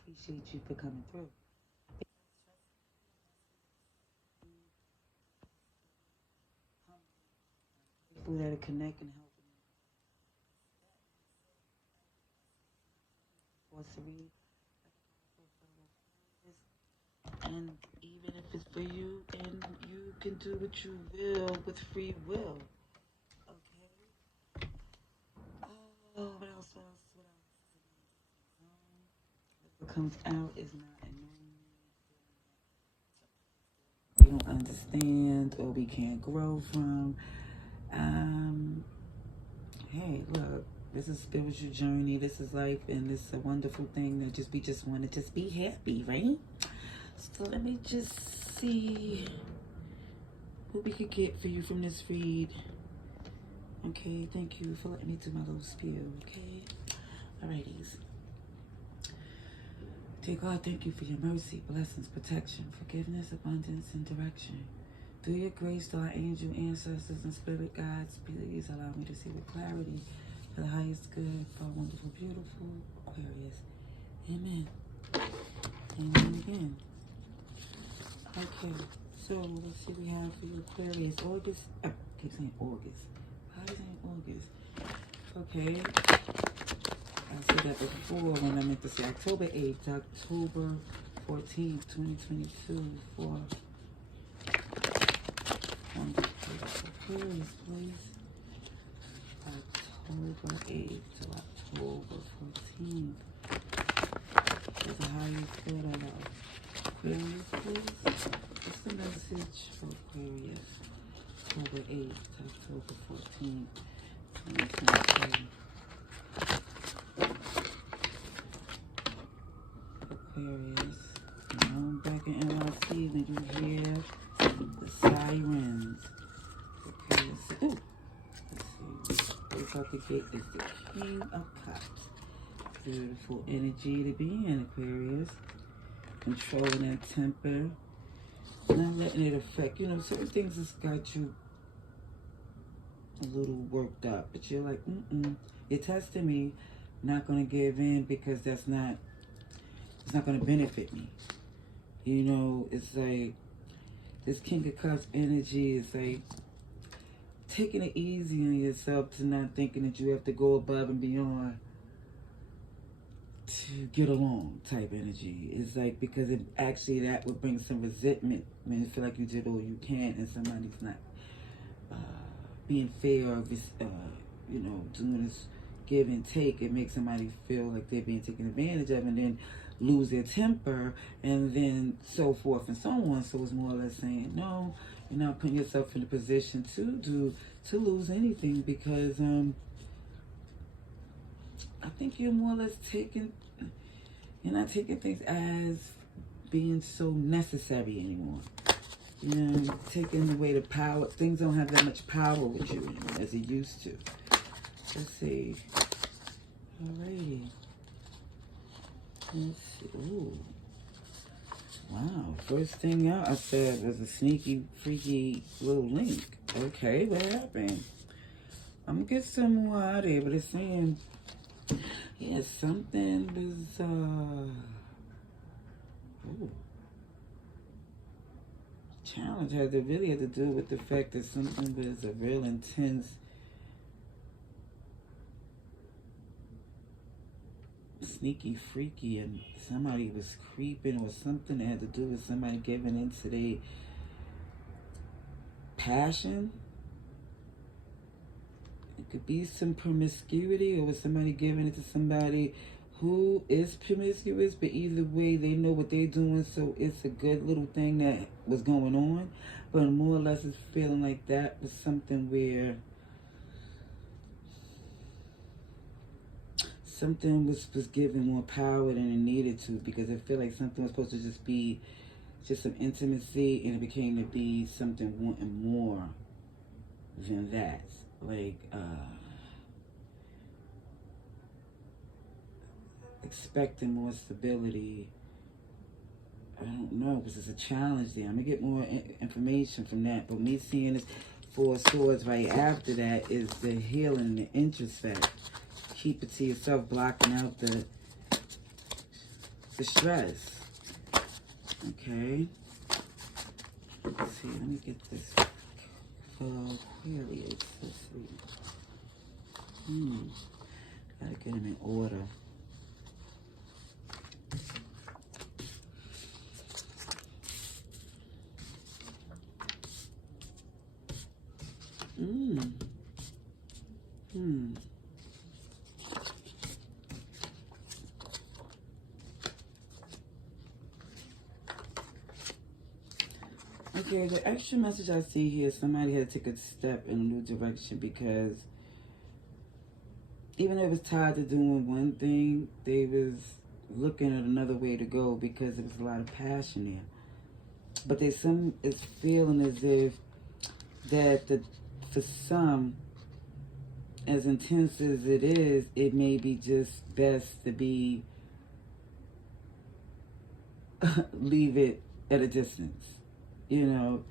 appreciate you for coming through. People that are connecting, helping sorcery, and even if it's for you, and you can do what you will with free will. Okay. Oh, what else? What else? What else? What comes out is not a no. We don't understand or we can't grow from. Um, hey, look, this is spiritual journey. This is life, and this is a wonderful thing that we just want to just be happy, right? So let me just see what we could get for you from this read. Okay, thank you for letting me do my little spiel. Okay, alrighties. Dear God, thank you for your mercy, blessings, protection, forgiveness, abundance, and direction. Through your grace to our angel ancestors and spirit guides, please allow me to see with clarity for the highest good, for our wonderful, beautiful Aquarius. Amen. Amen again. Okay, so let's see what we have for you, Aquarius. August. I keep saying August. Why is it August? Okay. I said that before when I meant to say October 8th, October 14th, 2022 for Aquarius, please. October 8th to October 14th. There's a highest good of Aquarius, please. What's the message for Aquarius? October 8th to October 14th, 2022. Aquarius. Now I'm back in NYC when you hear the sirens. Aquarius. Ooh. Let's see. What's out the gate is the King of Cups. Beautiful energy to be in, Aquarius. Controlling that temper. Not letting it affect. You know, certain things has got you a little worked up. But you're like, you're testing me. Not going to give in because it's not going to benefit me. You know, it's like this King of Cups energy is like taking it easy on yourself, to not thinking that you have to go above and beyond to get along type energy. It's like, because it actually, that would bring some resentment when you feel like you did all you can and somebody's not being fair or you know, doing this give and take. It makes somebody feel like they're being taken advantage of, and then lose their temper, and then so forth and so on. So it's more or less saying, no, you're not putting yourself in a position to lose anything, because I think you're more or less you're not taking things as being so necessary anymore. You know, taking away the power. Things don't have that much power with you anymore as it used to. Let's see. Alrighty. Let's see. Ooh. Wow. First thing out I said was a sneaky, freaky little link. Okay, what happened? I'm gonna get some more out of there, but it's saying, yeah, something was, ooh. Challenge really had to do with the fact that something was a real intense, sneaky, freaky, and somebody was creeping, or something that had to do with somebody giving into their passion. It could be some promiscuity, or was somebody giving it to somebody who is promiscuous, but either way they know what they're doing, so it's a good little thing that was going on. But more or less it's feeling like that was something where something was given more power than it needed to, because I feel like something was supposed to just be just some intimacy, and it became to be something wanting more than that. Like, expecting more stability. I don't know, because it's a challenge there. I'm going to get more information from that. But me seeing this Four of Swords right after that is the healing, the introspect. Keep it to yourself, blocking out the the stress. Okay. Let's see. Let me get this for Aquarius. Let's see. Gotta get them in order. Okay, the extra message I see here, somebody had to take a step in a new direction, because even though it was tied to doing one thing, they was looking at another way to go, because there was a lot of passion there. But there's some, it's feeling as if that for some, as intense as it is, it may be just best to be leave it at a distance. You know,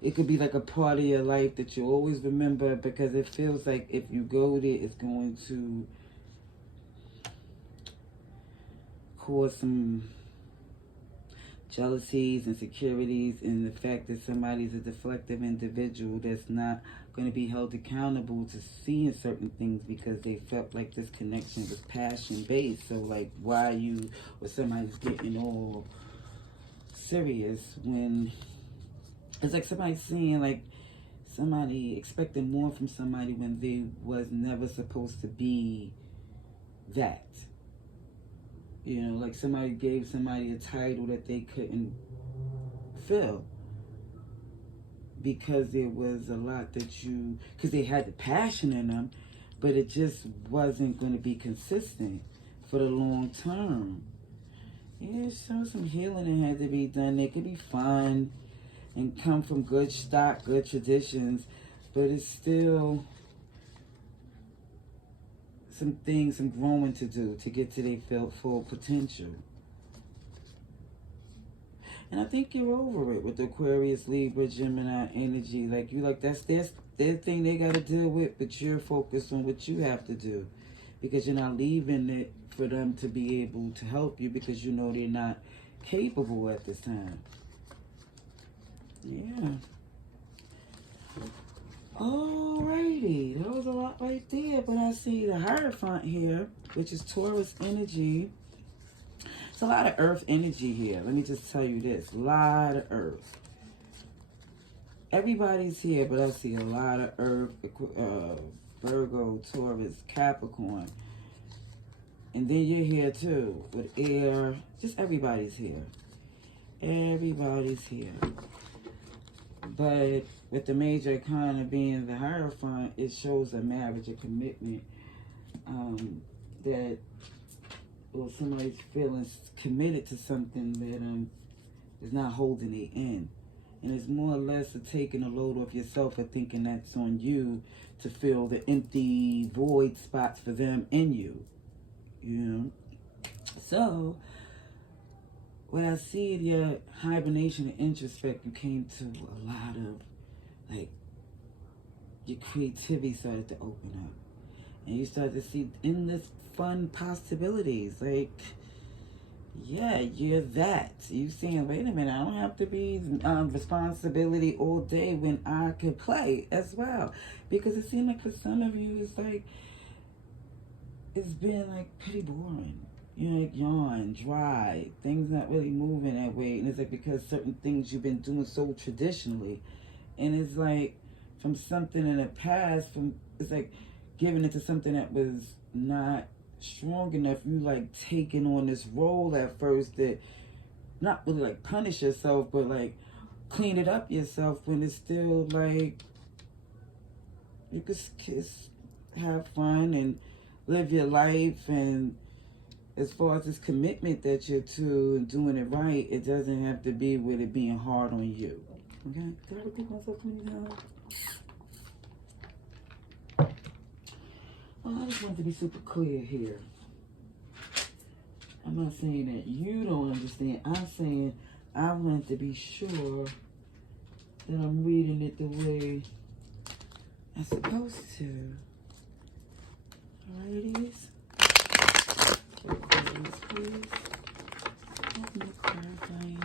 it could be like a part of your life that you always remember, because it feels like if you go there, it's going to cause some jealousies, insecurities, and the fact that somebody's a deflective individual that's not going to be held accountable to seeing certain things, because they felt like this connection was passion-based. So, like, why you or somebody's getting all serious when it's like somebody saying, like, somebody expecting more from somebody when they was never supposed to be that. You know, like somebody gave somebody a title that they couldn't fill, because there was a lot that because they had the passion in them, but it just wasn't going to be consistent for the long term. Yeah, so some healing that had to be done. They could be fun and come from good stock, good traditions, but it's still some things, some growing to do to get to their full potential. And I think you're over it with the Aquarius, Libra, Gemini energy. Like, you like, that's their thing they got to deal with, but you're focused on what you have to do, because you're not leaving it for them to be able to help you, because you know they're not capable at this time. Yeah. Alrighty, that was a lot right there, but I see the Hierophant here, which is Taurus energy. It's a lot of earth energy here. Let me just tell you this, a lot of earth. Everybody's here, but I see a lot of earth, Virgo, Taurus, Capricorn. And then you're here too, with air. Just everybody's here. Everybody's here. But with the major arcana being the Hierophant, it shows a marriage, a commitment, that, or somebody's feeling committed to something that is not holding it in. And it's more or less a taking a load off yourself or thinking that's on you to fill the empty void spots for them in you. You know? So, when I see your hibernation and introspect, you came to a lot of, like, your creativity started to open up. And you started to see endless fun possibilities. Like, yeah, you're that. You saying, wait a minute, I don't have to be responsibility all day when I can play as well. Because it seemed like for some of you, it's like, it's been like pretty boring. You know, like yawn, dry, things not really moving that way. And it's like because certain things you've been doing so traditionally. And it's like from something in the past, it's like giving it to something that was not strong enough. You like taking on this role at first that not really like punish yourself, but like clean it up yourself, when it's still like you could have fun and live your life. And as far as this commitment that you're to and doing it right, it doesn't have to be with it being hard on you. Okay? Did I repeat myself many times? Oh, I just want to be super clear here. I'm not saying that you don't understand. I'm saying I want to be sure that I'm reading it the way I'm supposed to. Alrighties. Please. More clarifying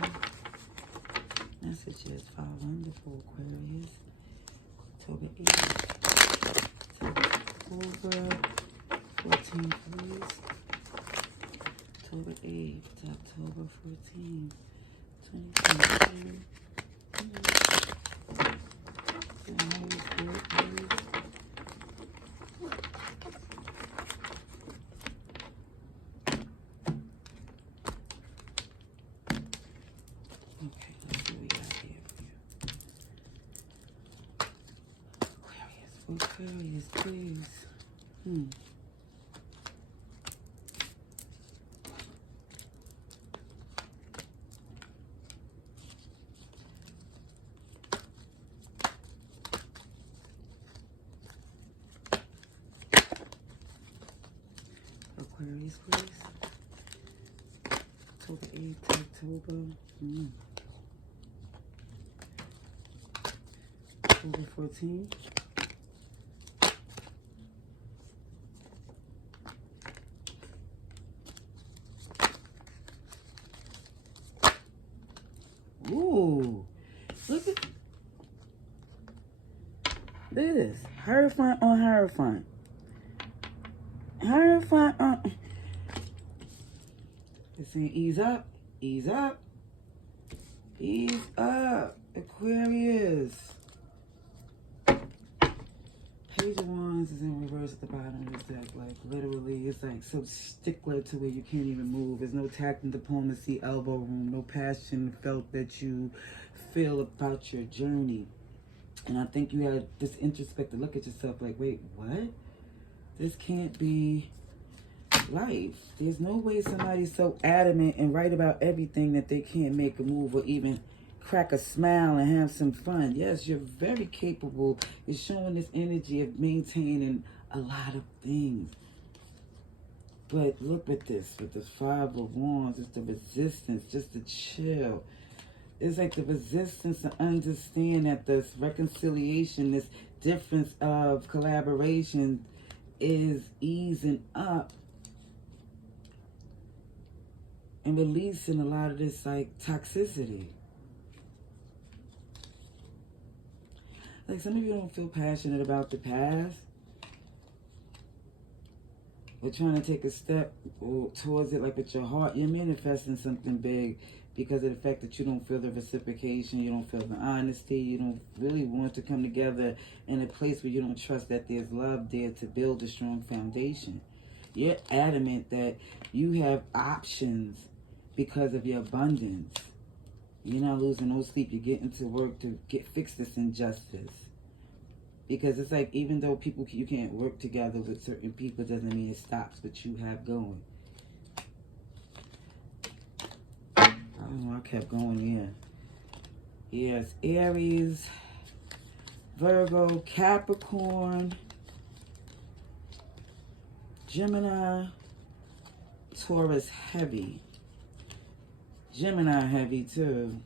messages for our wonderful Aquarius. October 8th. October 14th, please. October 8th to October 14th, 2022. Okay, let's see what we got here for you. Aquarius, please. Aquarius, please. October 8th to October. October 14th. Ooh, look at this. Hierophant on Hierophant. Hierophant on. It's saying ease up, ease up, ease up, Aquarius. Page of Wands is in reverse at the bottom of this deck. Like, literally, it's like so stickler to where you can't even move. There's no tact and diplomacy, elbow room, no passion felt that you feel about your journey. And I think you had this introspective look at yourself like, wait, what? This can't be life. There's no way somebody's so adamant and right about everything that they can't make a move or even crack a smile and have some fun. Yes, you're very capable. You're showing this energy of maintaining a lot of things. But look at this with the Five of Wands. It's the resistance, just the chill. It's like the resistance to understand that this reconciliation, this difference of collaboration is easing up and releasing a lot of this like toxicity. Like some of you don't feel passionate about the past. We're trying to take a step towards it like with your heart. You're manifesting something big because of the fact that you don't feel the reciprocation, you don't feel the honesty, you don't really want to come together in a place where you don't trust that there's love there to build a strong foundation. You're adamant that you have options because of your abundance. You're not losing no sleep. You're getting to work to fix this injustice. Because it's like, even though you can't work together with certain people, doesn't mean it stops what you have going. I don't know, I kept going, yeah. Yes, Aries, Virgo, Capricorn, Gemini, Taurus heavy. Gemini heavy too.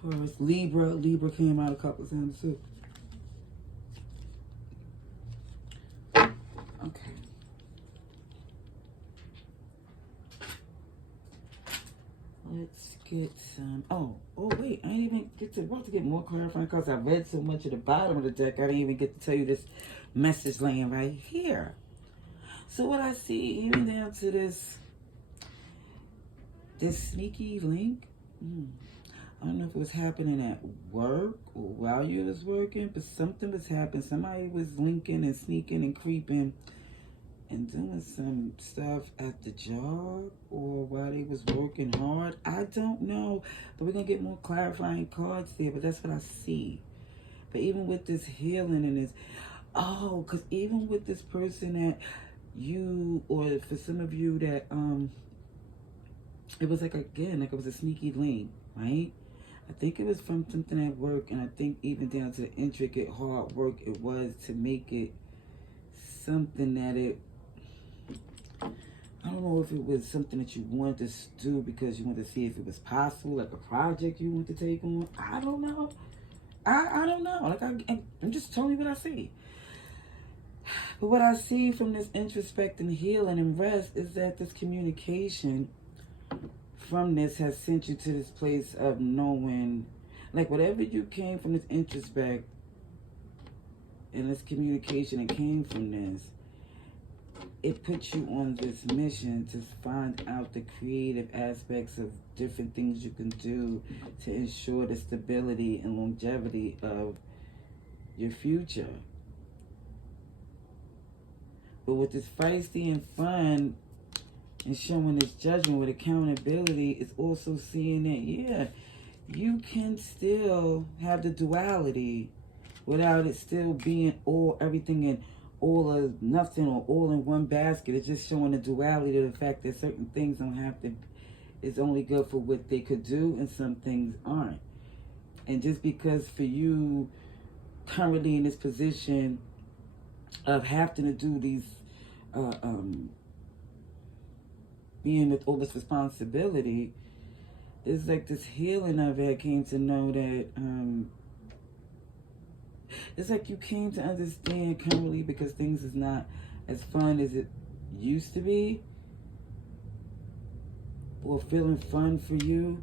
Taurus, Libra came out a couple of times too. Okay. Let's get some. Oh wait, I didn't even get to. About to get more clarifying because I read so much at the bottom of the deck. I didn't even get to tell you this message laying right here. So what I see, even down to this sneaky link. I don't know if it was happening at work or while you was working, but something was happening. Somebody was linking and sneaking and creeping and doing some stuff at the job or while they was working hard. I don't know, but we're going to get more clarifying cards there, but that's what I see. But even with this healing and this, because even with this person that you, or for some of you that, it was like, again, like it was a sneaky link, right? I think it was from something at work, and I think even down to the intricate hard work it was to make it something that I don't know if it was something that you wanted to do because you wanted to see if it was possible, like a project you want to take on. I don't know. I don't know. Like I'm just telling you what I see. But what I see from this introspecting, healing, and rest is that this communication from this has sent you to this place of knowing, like whatever you came from this introspect and this communication that came from this, it puts you on this mission to find out the creative aspects of different things you can do to ensure the stability and longevity of your future. But with this feisty and fun and showing this judgment with accountability, it's also seeing that, yeah, you can still have the duality without it still being all, everything in all or nothing or all in one basket. It's just showing the duality of the fact that certain things don't have to, it's only good for what they could do and some things aren't. And just because for you currently in this position of having to do these, being with all this responsibility, it's like this healing of it. I came to know that, it's like you came to understand currently because things is not as fun as it used to be, or feeling fun for you.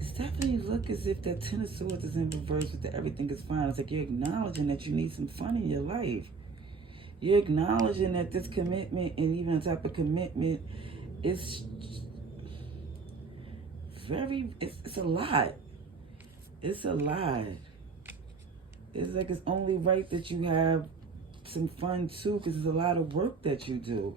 It's definitely look as if that Ten of Swords is in reverse with the everything is fine. It's like you're acknowledging that you need some fun in your life. You're acknowledging that this commitment, and even a type of commitment, is very, it's a lot. It's a lot. It's like it's only right that you have some fun too, because there's a lot of work that you do.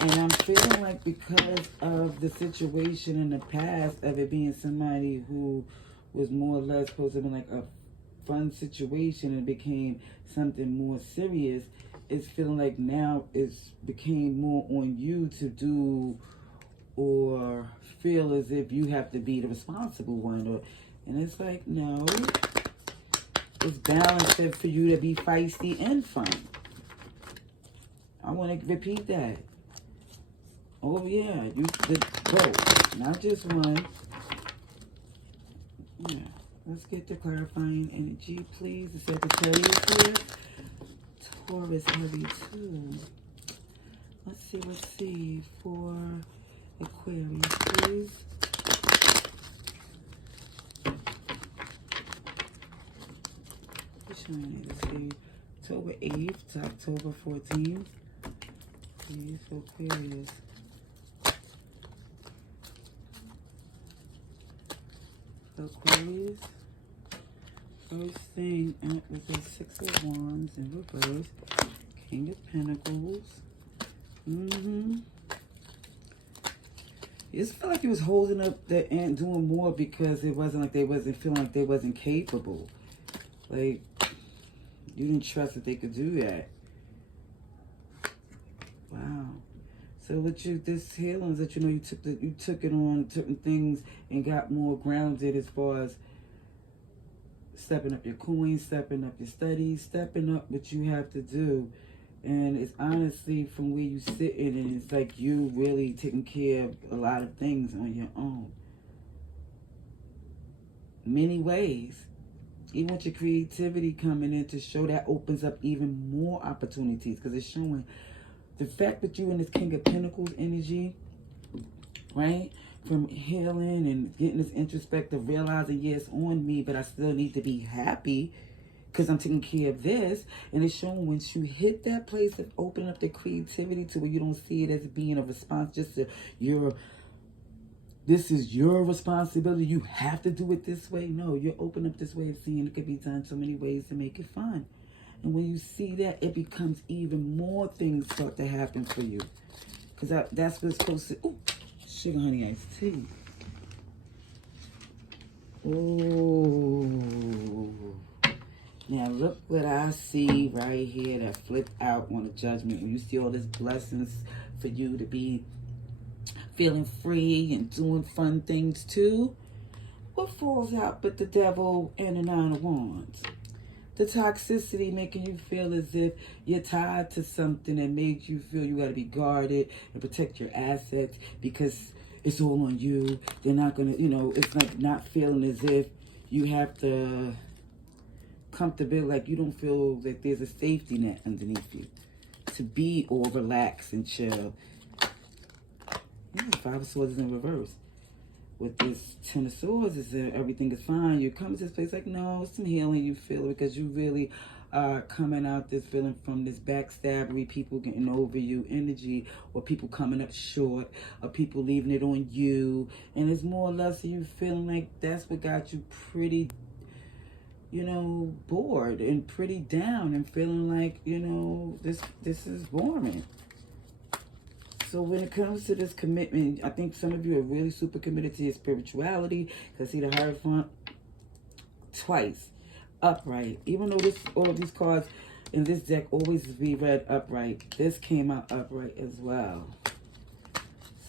And I'm feeling like because of the situation in the past of it being somebody who was more or less supposed to be like a fun situation and became something more serious, it's feeling like now it's became more on you to do or feel as if you have to be the responsible one. Or, and it's like, no, it's balanced for you to be feisty and fun. I want to repeat that. Oh yeah, you did both, not just one. Yeah, let's get the clarifying energy, please. The Sagittarius here. Taurus heavy too. Let's see for Aquarius, please. Let's see, October 8th to October 14th. Please for Aquarius. Aquarius, first thing up with the Six of Wands in reverse, King of Pentacles. You just felt like you was holding up the and doing more because it wasn't like they wasn't feeling like they wasn't capable. Like you didn't trust that they could do that. Wow. So with you, this healing is that, you know, you took it on certain things and got more grounded as far as stepping up your coins, stepping up your studies, stepping up what you have to do. And it's honestly from where you sitting, and it's like you really taking care of a lot of things on your own. Many ways. Even with your creativity coming in to show, that opens up even more opportunities, because it's showing the fact that you in this King of Pentacles energy, right? From healing and getting this introspective, realizing, yeah, it's on me, but I still need to be happy because I'm taking care of this. And it's showing once you hit that place of opening up the creativity to where you don't see it as being a response, just to this is your responsibility, you have to do it this way. No, you're opening up this way of seeing it could be done so many ways to make it fun. And when you see that, it becomes even more things start to happen for you. Because that's what's supposed to... Ooh, sugar honey iced tea. Ooh. Now look what I see right here that flipped out on the Judgment. When you see all these blessings for you to be feeling free and doing fun things too. What falls out but the Devil and the Nine of Wands? The toxicity making you feel as if you're tied to something that made you feel you got to be guarded and protect your assets because it's all on you. They're not going to, you know, it's like not feeling as if you have to comfortability, like you don't feel that there's a safety net underneath you to be all relaxed and chill. Yeah, Five of Swords is in reverse. With this Ten of Swords, is that everything is fine. You come to this place like, no, some healing you feel, because you really are coming out this feeling from this backstabbery, people getting over you energy, or people coming up short, or people leaving it on you. And it's more or less you feeling like that's what got you pretty, you know, bored and pretty down and feeling like, you know, this is boring. So when it comes to this commitment, I think some of you are really super committed to your spirituality. Because see the Hierophant twice, upright. Even though all of these cards in this deck always be read upright, this came out upright as well.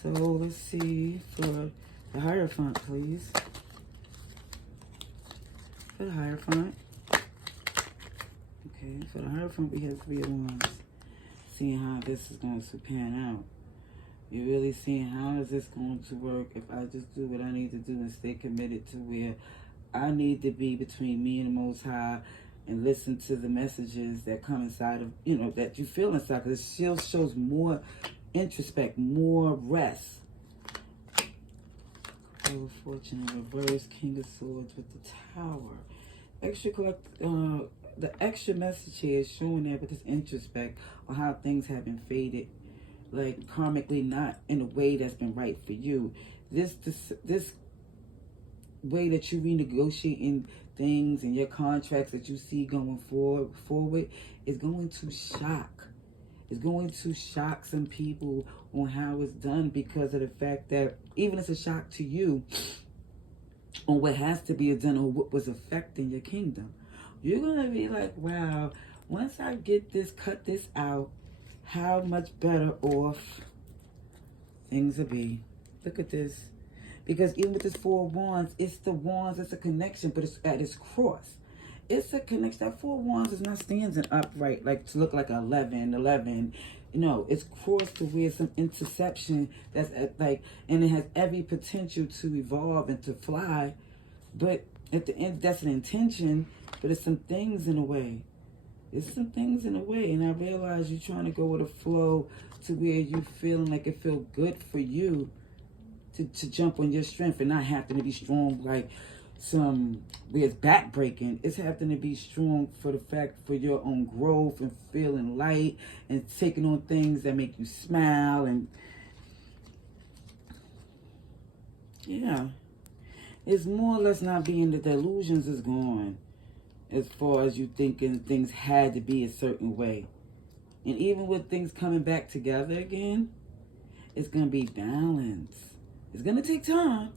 So let's see for the Hierophant, please. For the Hierophant. Okay, for the Hierophant we have Three of Wands. Seeing how this is going to pan out. You're really seeing how is this going to work if I just do what I need to do and stay committed to where I need to be between me and the Most High, and listen to the messages that come inside of, you know, that you feel inside, because it still shows more introspect, more rest. Wheel of Fortune in reverse, King of Swords with the Tower. The extra message here is showing there with this introspect on how things have been faded, like karmically, not in a way that's been right for you. This way that you renegotiating things and your contracts that you see going forward is going to shock. It's going to shock some people on how it's done, because of the fact that even it's a shock to you on what has to be done or what was affecting your kingdom. You're going to be like, wow, once I get this, cut this out, how much better off things will be. Look at this. Because even with this Four of Wands, it's the Wands, it's a connection, but it's at its cross. It's a connection. That Four of Wands is not standing upright, like to look like 11. You know, it's crossed to where some interception that's at, like, and it has every potential to evolve and to fly. But at the end, that's an intention, but it's some things in a way. It's some things in a way, and I realize you're trying to go with a flow to where you feeling like it feel good for you to jump on your strength and not having to be strong like some where it's back breaking. It's having to be strong for the fact for your own growth and feeling light and taking on things that make you smile. And yeah, it's more or less not being that the illusions is gone. As far as you thinking things had to be a certain way. And even with things coming back together again, it's going to be balance. It's going to take time.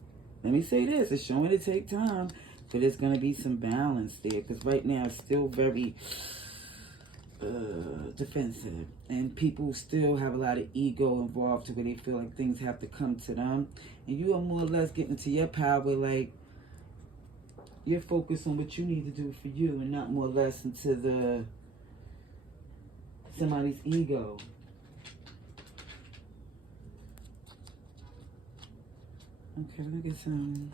Let me say this. It's showing to take time. But it's going to be some balance there. Because right now it's still very defensive. And people still have a lot of ego involved to where they feel like things have to come to them. And you are more or less getting to your power like you're focused on what you need to do for you and not more or less into somebody's ego. Okay, we're going to get some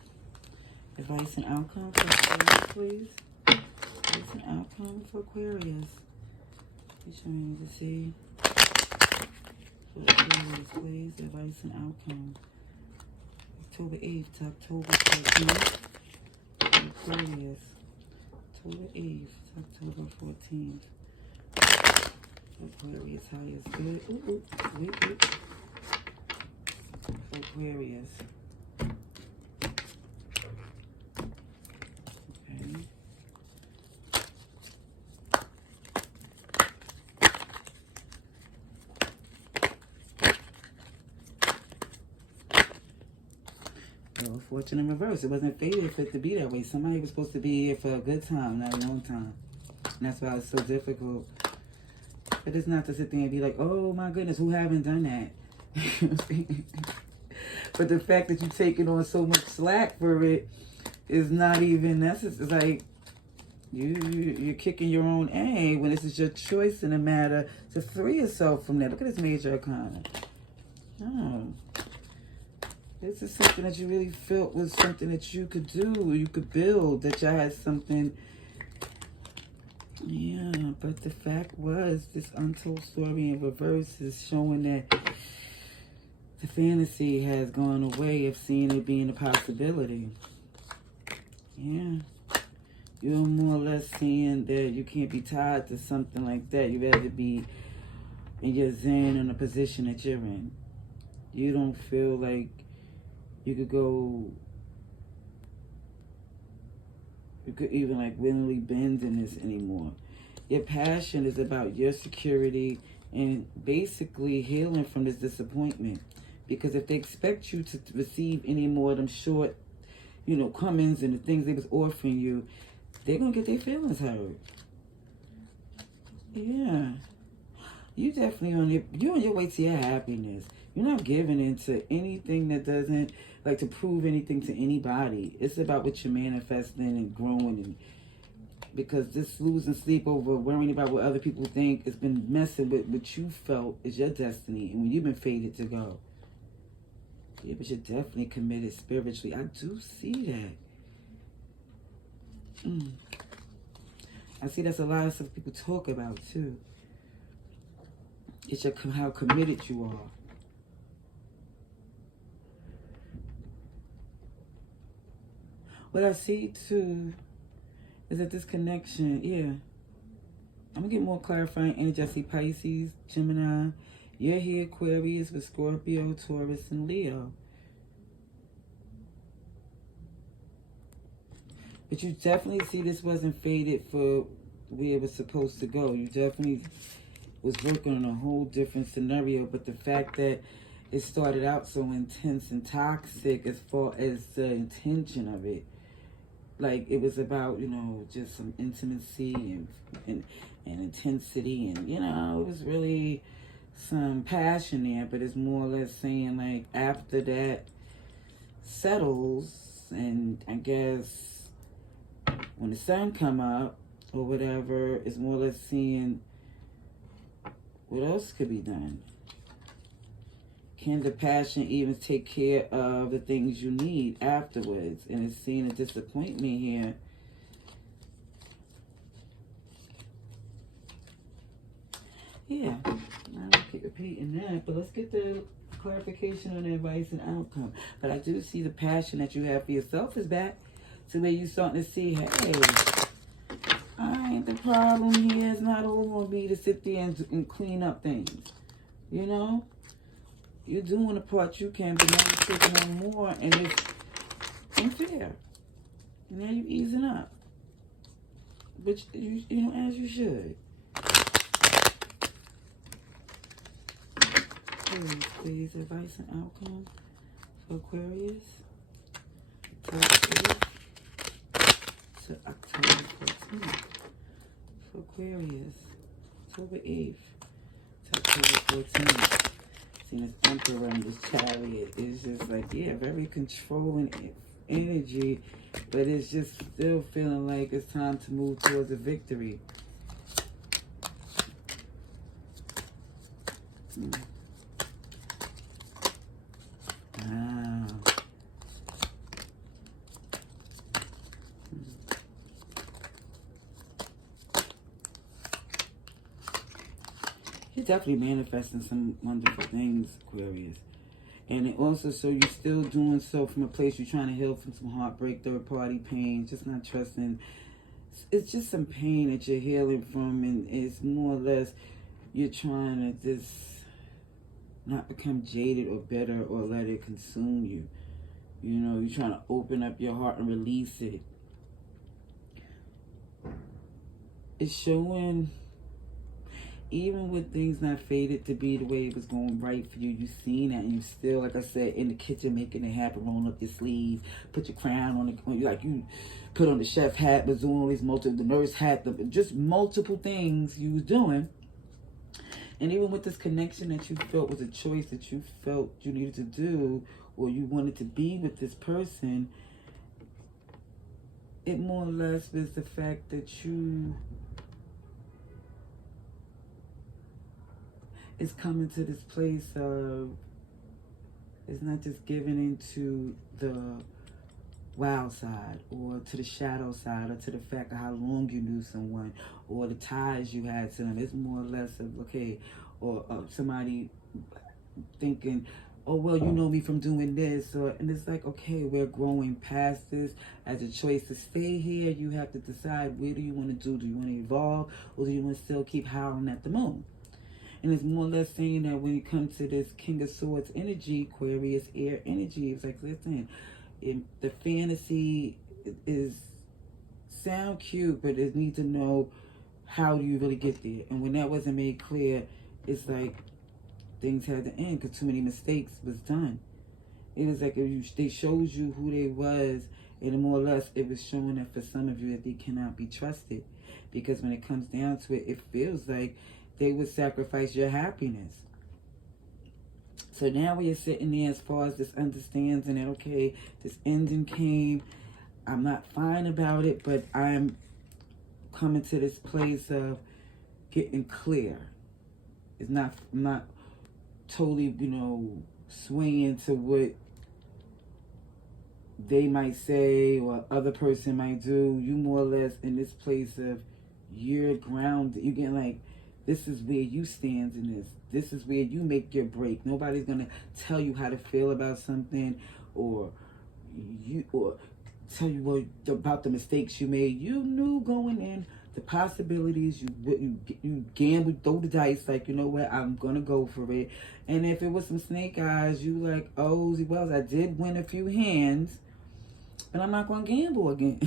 advice and outcome for Aquarius, please. Advice and outcome for Aquarius. What you need to see for Aquarius, please. Advice and outcome. October 8th to October 13th. Aquarius, October 8th, October 14th. Aquarius, highest good. Ooh, wait. Aquarius. Okay. Well, fortune in reverse. It wasn't fated for it to be that way. Somebody was supposed to be here for a good time, not a long time. And that's why it's so difficult. But it's not to sit there and be like, oh my goodness, who haven't done that? But the fact that you're taking on so much slack for it is not even necessary. It's like you're kicking your own A when this is your choice in the matter to free yourself from that. Look at this major arcana. Oh. This is something that you really felt was something that you could do, you could build, that y'all had something Yeah, but the fact was, this untold story in reverse is showing that the fantasy has gone away of seeing it being a possibility. Yeah. You're more or less seeing that you can't be tied to something like that. You rather be in your zen in a position that you're in. You don't feel like you could go, you could even like willingly bend in this anymore. Your passion is about your security and basically healing from this disappointment. Because if they expect you to receive any more of them short, comings and the things they was offering you, they're going to get their feelings hurt. Yeah. You definitely you're on your way to your happiness. You're not giving into anything that doesn't, like, to prove anything to anybody. It's about what you're manifesting and growing. And because this losing sleep over worrying about what other people think has been messing with what you felt is your destiny. And when you've been fated to go. Yeah, but you're definitely committed spiritually. I do see that. I see that's a lot of stuff people talk about too. It's how committed you are. What I see too is that this connection, yeah. I'm going to get more clarifying energy. I see Pisces, Gemini. You're here, Aquarius, with Scorpio, Taurus, and Leo. But you definitely see this wasn't fated for where it was supposed to go. You definitely was working on a whole different scenario. But the fact that it started out so intense and toxic as far as the intention of it. Like, it was about, just some intimacy and intensity. And, it was really some passion there. But it's more or less saying, like, after that settles, and I guess when the sun come up or whatever, it's more or less seeing what else could be done. Can the passion even take care of the things you need afterwards? And it's seeing a disappointment here. Yeah, I don't keep repeating that, but let's get the clarification on the advice and outcome. But I do see the passion that you have for yourself is back to where you're starting to see, hey, I ain't the problem here. It's not over on me to sit there and clean up things. You're doing the part you can, but now you're taking on more, and it's unfair. And now you're easing up. But, as you should. Please, advice and outcome for Aquarius. To October 14th. For Aquarius. October 8th to October 14th. See, this Emperor and this Chariot is just like, yeah, very controlling energy, but it's just still feeling like it's time to move towards a victory. Wow. You're definitely manifesting some wonderful things, Aquarius. And it also, so you're still doing so from a place you're trying to heal from some heartbreak, third-party pain, just not trusting. It's just some pain that you're healing from, and it's more or less you're trying to just not become jaded or bitter or let it consume you. You're trying to open up your heart and release it. It's showing, even with things not fated to be the way it was going right for you, you seen that, and you still, like I said, in the kitchen making it happen, rolling up your sleeves, put your crown on it, like you put on the chef hat, was doing all these the nurse hat, just multiple things you was doing. And even with this connection that you felt was a choice that you felt you needed to do, or you wanted to be with this person, it more or less was the fact that you is coming to this place of, it's not just giving into the wild side, or to the shadow side, or to the fact of how long you knew someone, or the ties you had to them. It's more or less of, okay, or somebody thinking, oh, well, you know me from doing this, and it's like, okay, we're growing past this. As a choice to stay here, you have to decide, where do you want to do? Do you want to evolve, or do you want to still keep howling at the moon? And it's more or less saying that when it comes to this King of Swords energy, Aquarius air energy, it's like, listen, the fantasy is sound cute, but it needs to know, how do you really get there? And when that wasn't made clear, it's like things had to end because too many mistakes was done. It was like they showed you who they was, and more or less it was showing that for some of you that they cannot be trusted, because when it comes down to it, it feels like they would sacrifice your happiness. So now we are sitting there as far as this understanding that, okay, this ending came. I'm not fine about it, but I'm coming to this place of getting clear. I'm not totally, swaying to what they might say or other person might do. You more or less in this place of, you're grounded. You're getting like, this is where you stand in this. This is where you make your break. Nobody's going to tell you how to feel about something, or tell you about the mistakes you made. You knew going in the possibilities. You gambled, throw the dice, like, you know what, I'm going to go for it. And if it was some snake eyes, you like, oh, well, I did win a few hands, but I'm not going to gamble again.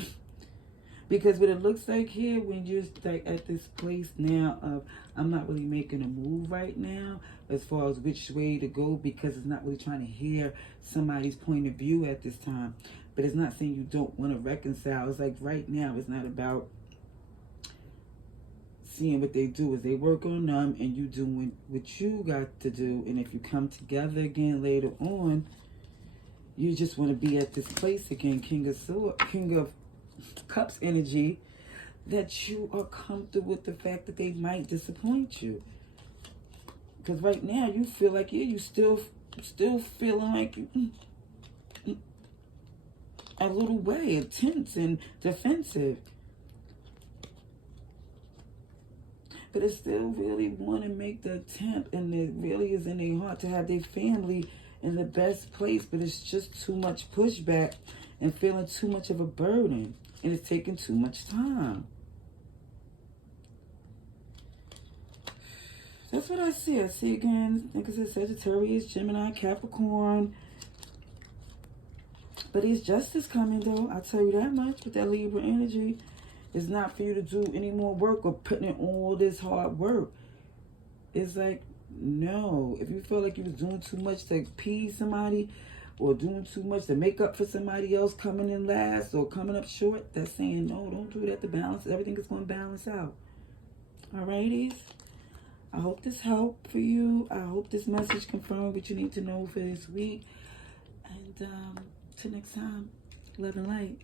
Because what it looks like here, when you're like at this place now of, I'm not really making a move right now as far as which way to go, because it's not really trying to hear somebody's point of view at this time. But it's not saying you don't want to reconcile. It's like right now, it's not about seeing what they do. Is they work on them and you doing what you got to do. And if you come together again later on, you just want to be at this place again, King of Cups energy, that you are comfortable with the fact that they might disappoint you. Because right now you feel like, yeah, you still feeling like a little way, tense and defensive. But it still really want to make the attempt, and it really is in their heart to have their family in the best place, but it's just too much pushback and feeling too much of a burden. And it's taking too much time. That's what I see. I see again, like I said, Sagittarius, Gemini, Capricorn. But there's justice coming, though. I'll tell you that much. With that Libra energy, it's not for you to do any more work or putting in all this hard work. It's like, no. If you feel like you was doing too much to appease somebody, or doing too much to make up for somebody else coming in last or coming up short, that's saying, no, don't do that to balance. Everything is going to balance out. Alrighties? I hope this helped for you. I hope this message confirmed what you need to know for this week. And till next time, love and light.